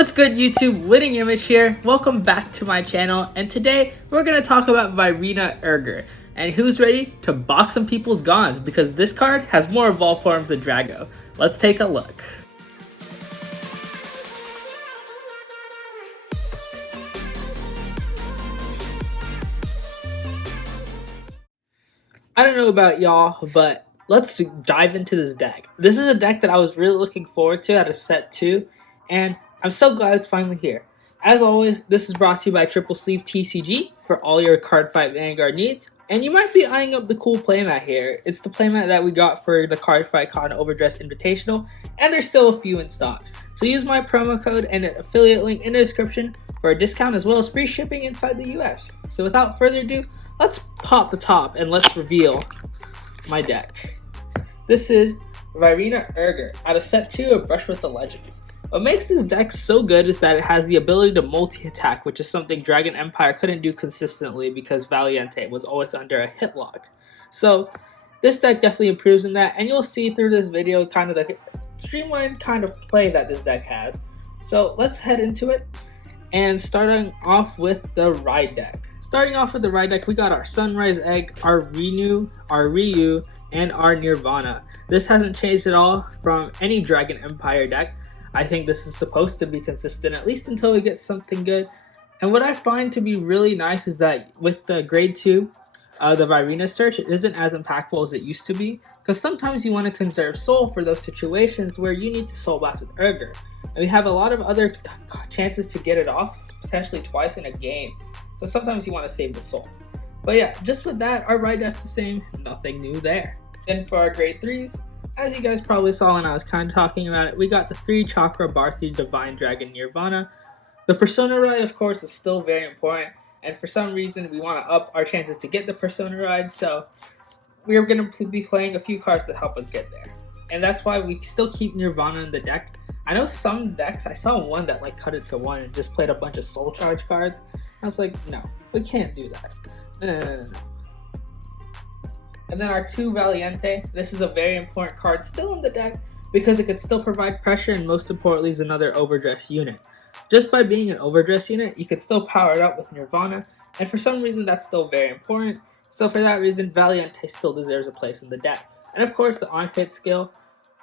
What's good YouTube, Winning Image here. Welcome back to my channel, and today we're going to talk about Vairina Erger and who's ready to box some people's guns because this card has more evolved forms than Drago. Let's take a look. I don't know about y'all, but let's dive into this deck. This is a deck that I was really looking forward to at a set 2, and I'm so glad it's finally here. As always, this is brought to you by Triple Sleeve TCG for all your Cardfight Vanguard needs. And you might be eyeing up the cool playmat here. It's the playmat that we got for the Cardfight Overdress Invitational, and there's still a few in stock. So use my promo code and an affiliate link in the description for a discount as well as free shipping inside the US. So without further ado, let's pop the top and let's reveal my deck. This is Vairina Erger out of set 2 of Brush with the Legends. What makes this deck so good is that it has the ability to multi-attack, which is something Dragon Empire couldn't do consistently because Valiente was always under a hit lock. So this deck definitely improves in that, and you'll see through this video kind of the streamlined kind of play that this deck has. So let's head into it, and starting off with the Ride deck. Starting off with the Ride deck, we got our Sunrise Egg, our Renew, our Ryu, and our Nirvana. This hasn't changed at all from any Dragon Empire deck. I think this is supposed to be consistent, at least until we get something good. And what I find to be really nice is that with the grade 2, the Vairina search, it isn't as impactful as it used to be, because sometimes you want to conserve soul for those situations where you need to soul blast with Erger. And we have a lot of other chances to get it off, potentially twice in a game. So sometimes you want to save the soul. But yeah, just with that, our Ride deck's the same, nothing new there. Then for our grade 3s, as you guys probably saw when I was kind of talking about it, we got the 3 Chakra Bharti Divine Dragon Nirvana. The Persona Ride, of course, is still very important, and for some reason we want to up our chances to get the Persona Ride, so we're going to be playing a few cards that help us get there. And that's why we still keep Nirvana in the deck. I know some decks, I saw one that like cut it to 1 and just played a bunch of Soul Charge cards. I was like, no, we can't do that. No. And then our 2 Valiente, this is a very important card still in the deck because it could still provide pressure, and most importantly is another Overdress unit. Just by being an Overdress unit, you could still power it up with Nirvana, and for some reason that's still very important. So for that reason, Valiente still deserves a place in the deck. And of course the on-hit skill,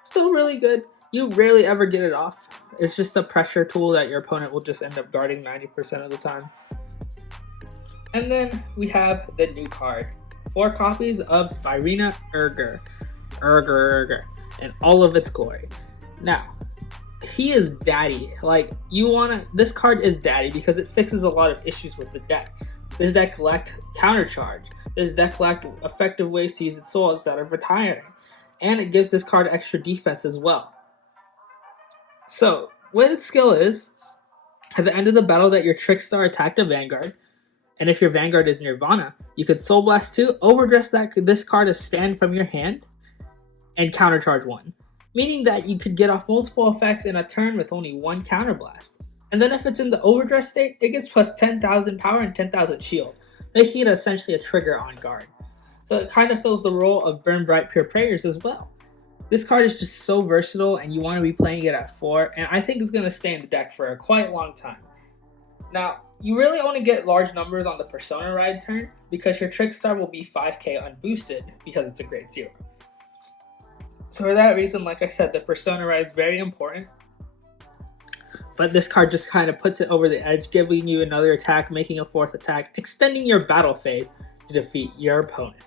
still really good. You rarely ever get it off. It's just a pressure tool that your opponent will just end up guarding 90% of the time. And then we have the new card. 4 copies of Vairina Erger in all of its glory. Now, he is daddy. Like, this card is daddy because it fixes a lot of issues with the deck. This deck lacked countercharge. This deck lacked effective ways to use its soul instead of retiring. And it gives this card extra defense as well. So, what its skill is, at the end of the battle that your Trickstar attacked a Vanguard, and if your Vanguard is Nirvana, you could Soul Blast 2, overdress this card as stand from your hand, and countercharge 1. Meaning that you could get off multiple effects in a turn with only 1 counterblast. And then if it's in the overdress state, it gets plus 10,000 power and 10,000 shield, making it essentially a trigger on guard. So it kind of fills the role of Burn Bright Pure Prayers as well. This card is just so versatile, and you want to be playing it at 4, and I think it's going to stay in the deck for a quite long time. Now, you really only get large numbers on the Persona Ride turn because your Trickstar will be 5k unboosted because it's a grade 0. So for that reason, like I said, the Persona Ride is very important. But this card just kind of puts it over the edge, giving you another attack, making a 4th attack, extending your battle phase to defeat your opponent.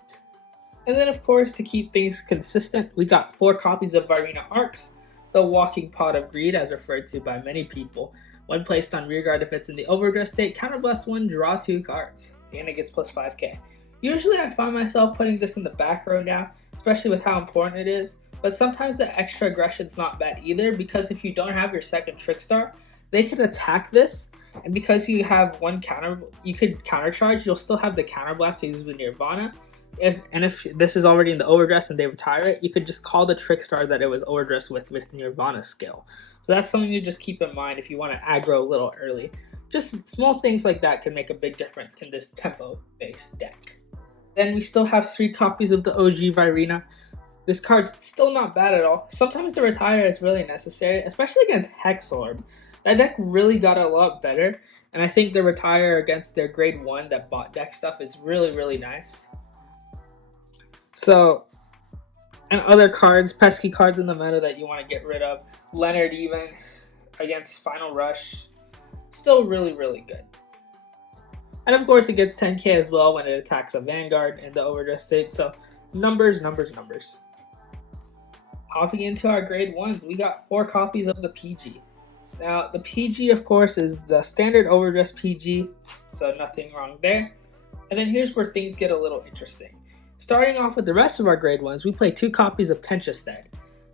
And then of course, to keep things consistent, we got 4 copies of Vairina Arcs, the Walking Pot of Greed as referred to by many people. When placed on rearguard, if it's in the overdress state, counterblast 1, draw 2 cards, and it gets plus 5k. Usually I find myself putting this in the back row now, especially with how important it is, but sometimes the extra aggression's not bad either, because if you don't have your second Trickstar, they could attack this, and because you have 1 counter, you could countercharge, you'll still have the counterblast to use with Nirvana. If this is already in the overdress and they retire it, you could just call the Trickstar that it was overdressed with Nirvana skill. So that's something to just keep in mind if you want to aggro a little early. Just small things like that can make a big difference in this tempo-based deck. Then we still have 3 copies of the OG Vairina. This card's still not bad at all. Sometimes the retire is really necessary, especially against Hex Orb. That deck really got a lot better, and I think the retire against their grade 1 that bought deck stuff is really, really nice. So, and other cards, pesky cards in the meta that you want to get rid of. Leonard even against Final Rush, still really, really good. And of course it gets 10k as well when it attacks a Vanguard in the overdress state, so numbers, numbers, numbers. Hopping into our grade 1s, we got 4 copies of the PG. Now the PG of course is the standard overdress PG, so nothing wrong there. And then here's where things get a little interesting. Starting off with the rest of our grade 1s, we play 2 copies of Tenchestead.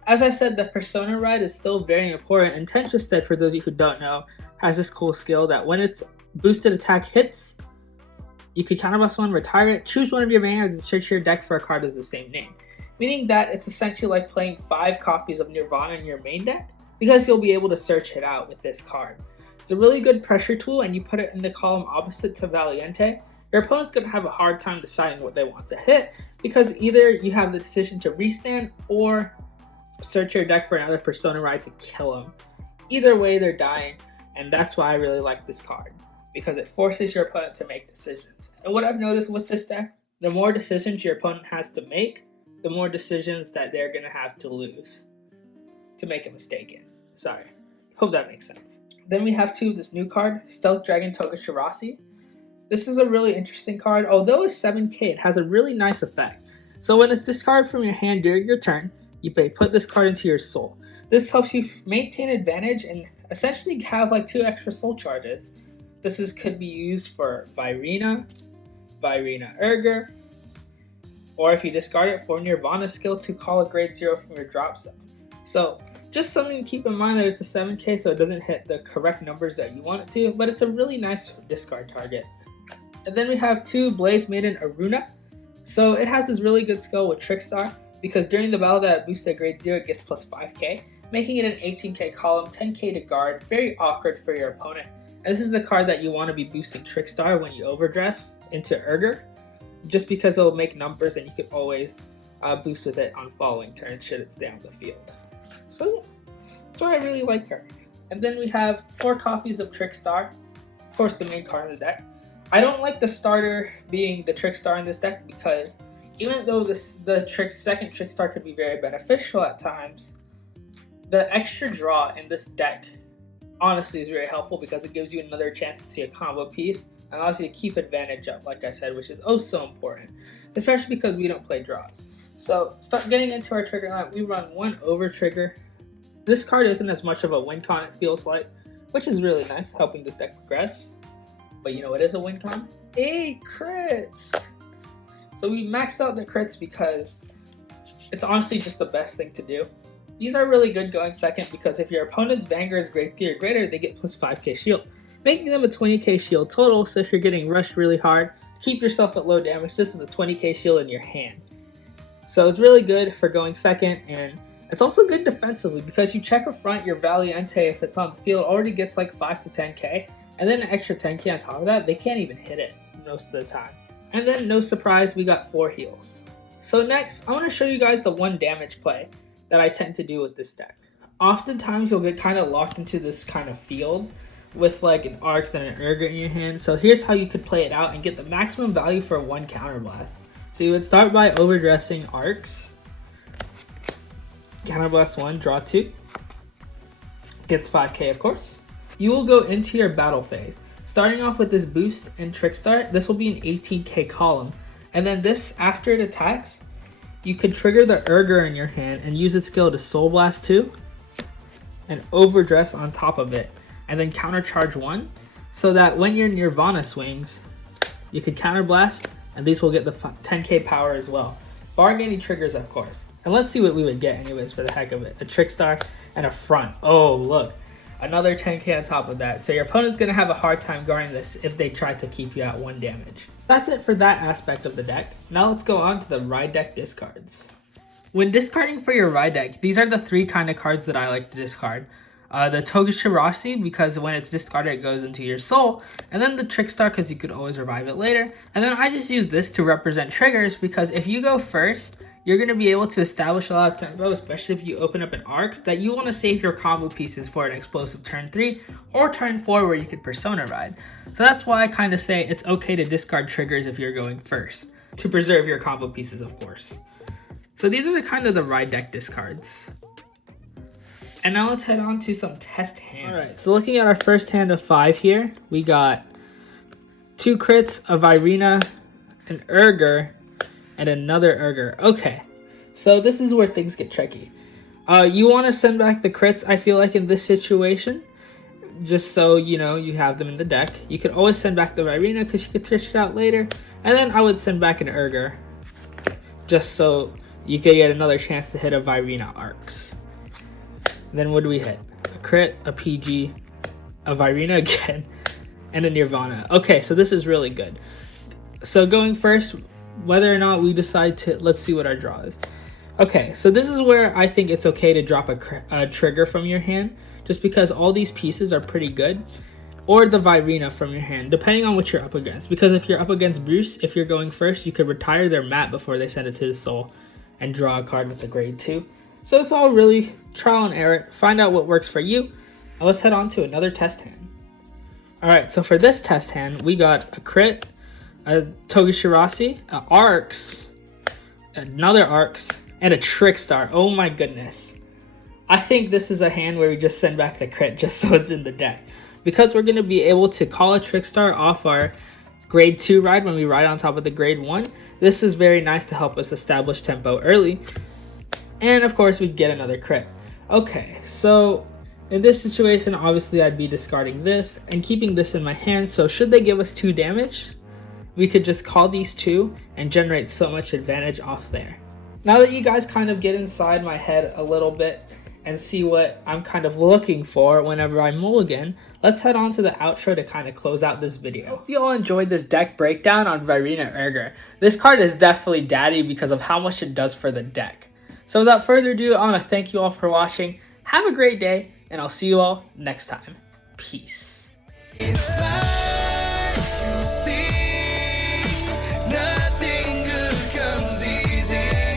As I said, the Persona ride is still very important, and Tenchestead, for those of you who don't know, has this cool skill that when its boosted attack hits, you could counterblast one, retire it, choose one of your Vanguards, and search your deck for a card with the same name. Meaning that it's essentially like playing 5 copies of Nirvana in your main deck, because you'll be able to search it out with this card. It's a really good pressure tool, and you put it in the column opposite to Valiente. Your opponent's going to have a hard time deciding what they want to hit, because either you have the decision to restand or search your deck for another Persona ride to kill them. Either way, they're dying, and that's why I really like this card, because it forces your opponent to make decisions. And what I've noticed with this deck, the more decisions your opponent has to make, the more decisions that they're going to have to lose to make a mistake in. Sorry. Hope that makes sense. Then we have this new card, Stealth Dragon Togashirasi. This is a really interesting card. Although it's 7k, it has a really nice effect. So when it's discarded from your hand during your turn, you put this card into your soul. This helps you maintain advantage and essentially have like 2 extra soul charges. This could be used for Vairina Erger, or if you discard it for Nirvana skill to call a grade 0 from your drop zone. So just something to keep in mind that it's a 7k, so it doesn't hit the correct numbers that you want it to, but it's a really nice discard target. And then we have 2 Blaze Maiden Aruna. So it has this really good skill with Trickstar, because during the battle that boosts at grade 0, it gets plus 5k, making it an 18k column, 10k to guard, very awkward for your opponent. And this is the card that you want to be boosting Trickstar when you overdress into Erger, just because it'll make numbers and you can always boost with it on following turns should it stay on the field. So yeah, that's why I really like her. And then we have 4 copies of Trickstar, of course the main card of the deck. I don't like the starter being the Trickstar in this deck, because even though the second Trickstar could be very beneficial at times, the extra draw in this deck honestly is very helpful, because it gives you another chance to see a combo piece and allows you to keep advantage up, like I said, which is oh so important, especially because we don't play draws. So start getting into our trigger line. We run 1 over trigger. This card isn't as much of a win con, it feels like, which is really nice, helping this deck progress. But you know what is a win con? 8 crits! So we maxed out the crits because it's honestly just the best thing to do. These are really good going second, because if your opponent's Vanguard is grade 3 or greater, they get plus 5k shield, making them a 20k shield total. So if you're getting rushed really hard, keep yourself at low damage. This is a 20k shield in your hand. So it's really good for going second, and it's also good defensively, because you check up front, your Valiente, if it's on the field, already gets like 5 to 10k, and then an extra 10k on top of that, they can't even hit it most of the time. And then, no surprise, we got 4 heals. So next, I want to show you guys the 1 damage play that I tend to do with this deck. Oftentimes, you'll get kind of locked into this kind of field with like an Arcs and an Erger in your hand. So here's how you could play it out and get the maximum value for 1 counterblast. So you would start by overdressing Arcs. Counterblast 1, draw 2. Gets 5k, of course. You will go into your battle phase. Starting off with this boost and Trickstar, this will be an 18k column. And then this, after it attacks, you could trigger the Erger in your hand and use its skill to Soul Blast 2 and overdress on top of it. And then countercharge 1, so that when your Nirvana swings, you could counterblast, and these will get the 10k power as well. Barring any triggers, of course. And let's see what we would get anyways for the heck of it. A Trickstar and a front. Oh, look. Another 10k on top of that. So your opponent's going to have a hard time guarding this if they try to keep you at 1 damage. That's it for that aspect of the deck. Now let's go on to the ride deck discards. When discarding for your ride deck, these are the 3 kind of cards that I like to discard. The Togashirasi, because when it's discarded it goes into your soul, and then the Trickstar, because you could always revive it later. And then I just use this to represent triggers, because if you go first, you're going to be able to establish a lot of tempo, especially if you open up an arcs, that you want to save your combo pieces for an explosive turn 3 or turn 4 where you could persona ride. So that's why I kind of say it's okay to discard triggers if you're going first, to preserve your combo pieces, of course. So these are the ride deck discards. And now let's head on to some test hands. Alright, so looking at our first hand of 5 here, we got 2 crits, a Vairina, an Erger, and another Erger. Okay, so this is where things get tricky. You want to send back the crits, I feel like, in this situation, just so you know you have them in the deck. You could always send back the Vairina because you could switch it out later, and then I would send back an Erger, just so you could get another chance to hit a Vairina arcs. Then what do we hit? A crit, a PG, a Vairina again, and a Nirvana. Okay, so this is really good. So going first, whether or not we decide to, let's see what our draw is. Okay, so this is where I think it's okay to drop a trigger from your hand, just because all these pieces are pretty good, or the Vairina from your hand, depending on what you're up against. Because if you're up against Bruce, if you're going first, you could retire their mat before they send it to the soul and draw a card with a grade 2. So it's all really trial and error. Find out what works for you. Now let's head on to another test hand. Alright, so for this test hand, we got a crit, a Togashirasi, a Arcs, another Arcs, and a Trickstar. Oh my goodness. I think this is a hand where we just send back the crit just so it's in the deck. Because we're going to be able to call a Trickstar off our grade 2 ride when we ride on top of the grade 1. This is very nice to help us establish tempo early. And of course we get another crit. Okay, so in this situation, obviously I'd be discarding this and keeping this in my hand. So should they give us 2 damage, we could just call these 2 and generate so much advantage off there. Now that you guys kind of get inside my head a little bit and see what I'm kind of looking for whenever I mulligan, let's head on to the outro to kind of close out this video. Hope you all enjoyed this deck breakdown on Vairina Erger. This card is definitely daddy because of how much it does for the deck. So without further ado, I want to thank you all for watching. Have a great day, and I'll see you all next time. Peace.